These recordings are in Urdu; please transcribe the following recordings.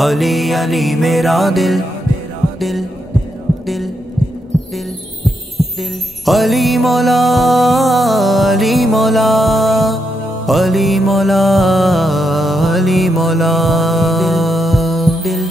علی علی میرا دل دل دل دل دل علی مولا علی مولا علی مولا علی مولا دل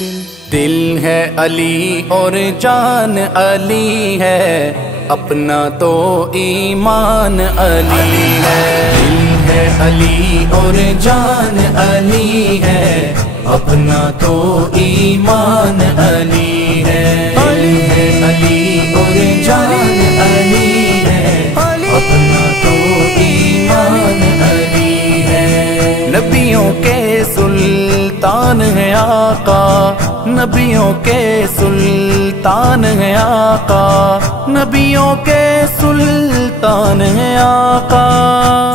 دل دل ہے علی اور جان علی ہے، اپنا تو ایمان علی ہے۔ دل ہے علی اور جان علی ہے، اپنا تو ایمان علی ہے۔ علی ہے علی اور جان علی ہے، اپنا تو ایمان علی ہے۔ نبیوں کے سلطان ہے آقا، نبیوں کے سلطان ہے آقا، نبیوں کے سلطان ہے آقا۔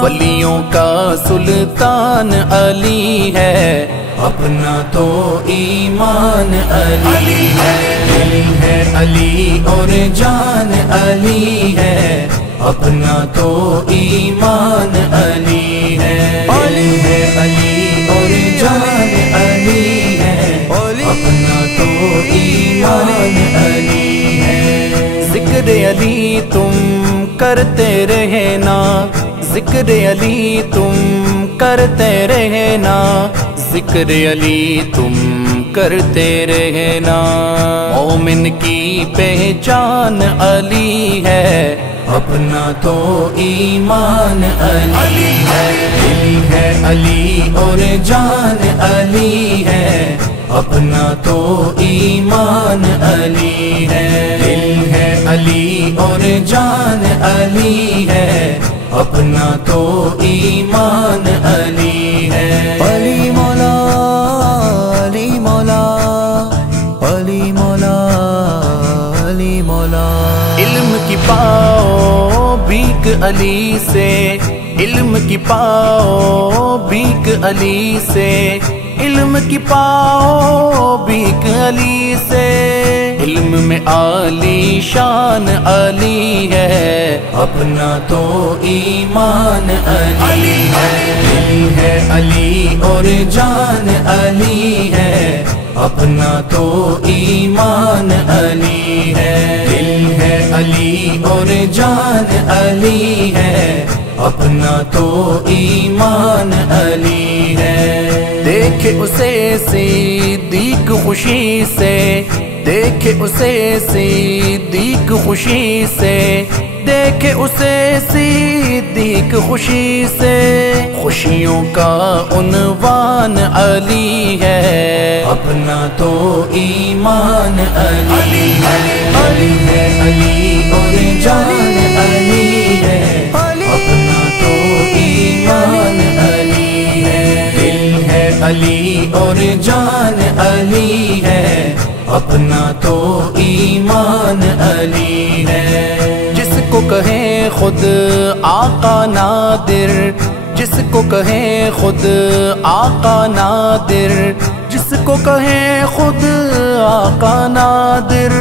ولیوں کا سلطان علی ہے، اپنا تو ایمان علی ہے۔ دل ہے علی اور جان علی ہے، اپنا تو ایمان علی ہے۔ علی ہے علی اور جان علی ہے، اپنا تو ایمان علی ہے۔ ذکر علی تم کرتے رہنا، ذکر علی تم کرتے رہنا، ذکر علی تم کرتے رہنا۔ مومن کی پہچان علی ہے، اپنا تو ایمان علی ہے۔ دل ہے علی اور جان علی ہے، اپنا تو ایمان علی ہے۔ دل ہے علی اور جان علی ہے، اپنا تو ایمان علی ہے۔ علی مولا علی مولا علی مولا علی مولا علم کی پاؤ بھیک علی سے، علم کی پاؤ بھیک علی سے، علم کی پاؤ بھیک علی سے۔ علم میں عالی شان علی ہے، اپنا تو ایمان علی ہے۔ دل ہے علی اور جان علی ہے، اپنا تو ایمان علی ہے۔ دل ہے علی اور جان علی ہے، اپنا تو ایمان علی ہے۔ دیکھے اسے صدیق خوشی سے، دیکھے اسے صدیق خوشی سے، دیکھے اسے صدیق خوشی سے۔ خوشیوں کا عنوان علی ہے، اپنا تو ایمان علی ہے۔ علی ہے علی اور جان علی ہے، اپنا تو ایمان علی ہے۔ دل ہے علی اور جان علی ہے، اپنا تو ایمان علی ہے۔ جس کو کہے خود آقا نادر، جس کو کہے خود آقا نادر، جس کو کہے خود آقا نادر،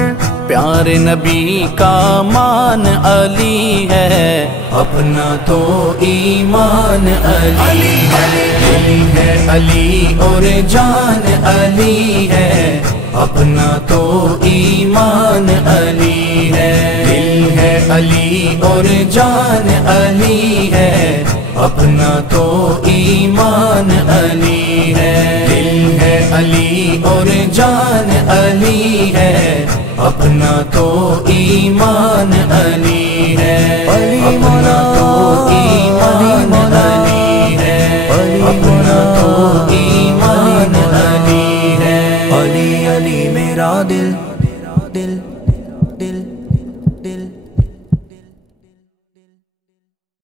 پیارے نبی کا مان علی ہے، اپنا تو ایمان علی ہے۔ دل ہے علی اور جان علی ہے، اپنا تو ایمان علی ہے۔ دل ہے علی اور جان علی ہے، اپنا تو ایمان علی ہے۔ دل ہے علی اور جان علی ہے، اپنا تو ایمان علی ہے۔ علی مولا ایمان علی ہے، اپنا تو ایمان علی ہے۔ علی علی میرا دل دل دل